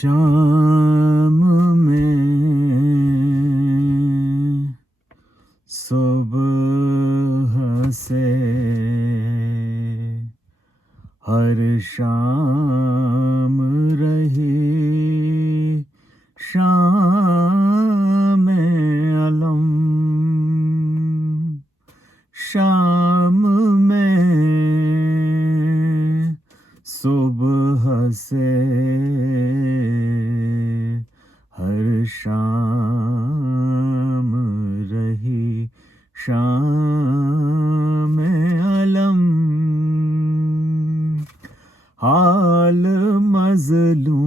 شام میں صبح سے ہر شام رہی شام علم، شام میں صبح سے ہر شام رہی شام علم، حال مظلوم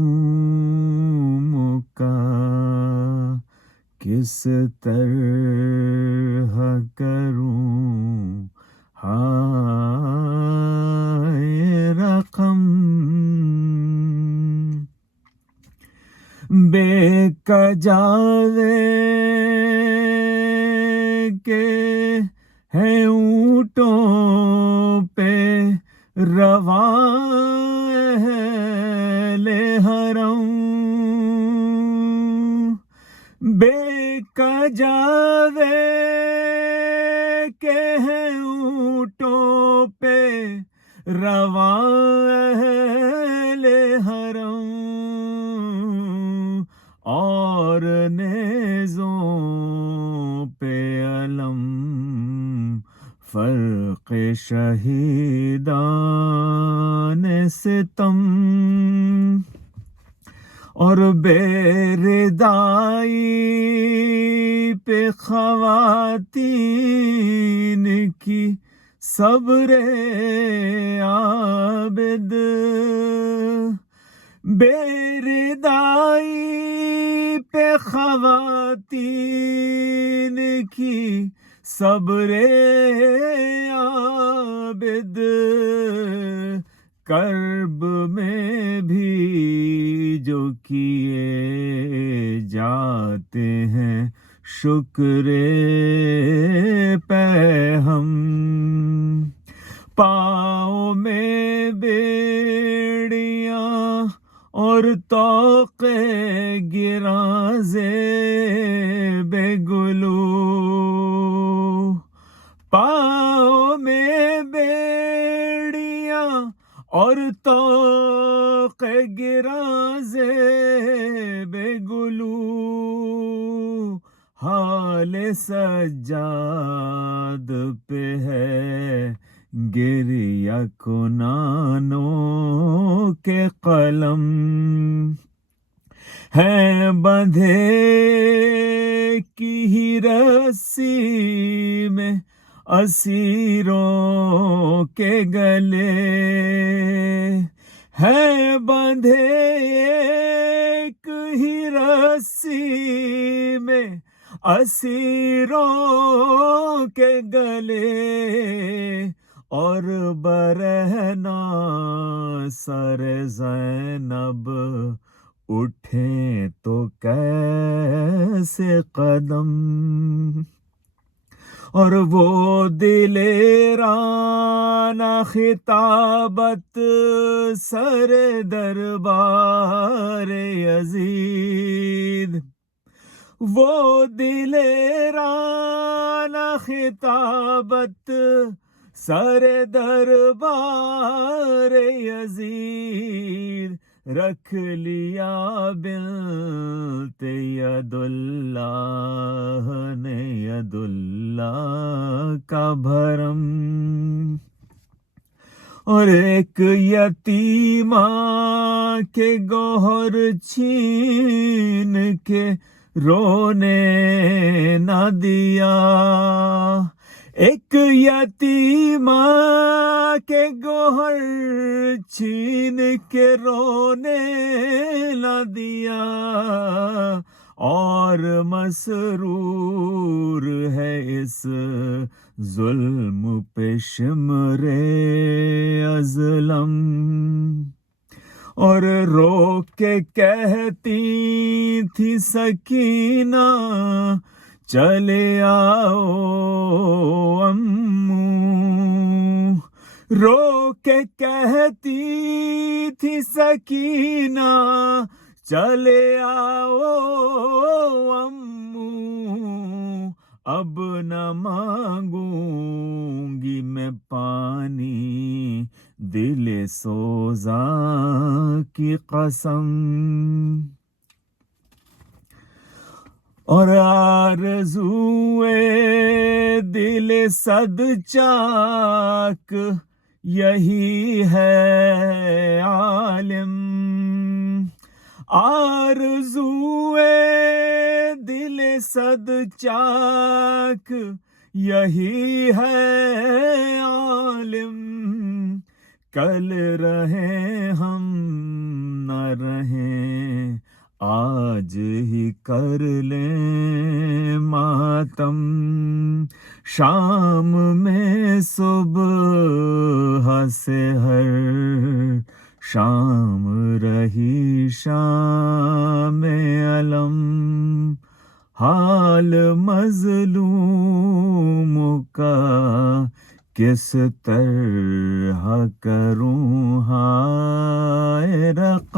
کا کس طرح کروں ہائے رقم، بے کجاوے کے ہے اونٹوں پہ رواں اہل حرم، بے کجاوے کے ہے اونٹوں پہ رواں اہل حرم، اور نیزوں پہ علم فرق شہیدان ستم، اور بے ردائی پہ خواتین کی صبر عابد، بے ردائی پہ خواتین کی صبر عابد، کرب میں بھی جو کیے جاتے ہیں شکر پیہم، پاؤں میں بیڑیاں اور طوق گراں زیب گلو، پاؤں میں بیڑیاں اور طوق گراں زیب گلو، حال سجاد پہ ہے گریہ کنانوں کے قلم، ہے بندھے کی ہی رسی میں اسیروں کے گلے، ہے بندھے ایک ہی رسی میں اسیروں کے گلے، اور برہنہ سر زینب اٹھیں تو کیسے قدم، اور وہ دلیران خطابت سر دربار یزید، وہ دلیران خطابت سر دربار یزید، رکھ لیا بنت ید اللہ نے ید اللہ کا بھرم، اور ایک یتیمہ کے گوہر چھین کے رونے نہ دیا، ایک یتیمہ کے گوہر چھین کے رونے نہ دیا، اور مسرور ہے اس ظلم پہ شمر ازلم، اور رو کے کہتی تھی سکینہ چلے آؤ امو، رو کے کہتی تھی سکینہ چلے آؤ امو اب نہ مانگوں گی میں پانی دل سوزا کی قسم. اور آرزوئے دل صد چاک یہی ہے عالم. آرزوئے دل صد چاک یہی ہے عالم. کل رہیں ہم نہ رہیں آج ہی کر لیں ماتم. شام میں صبح سے ہر شام رہی شام علم. حال مظلوم کا کس طرح کروں ہائے رقم.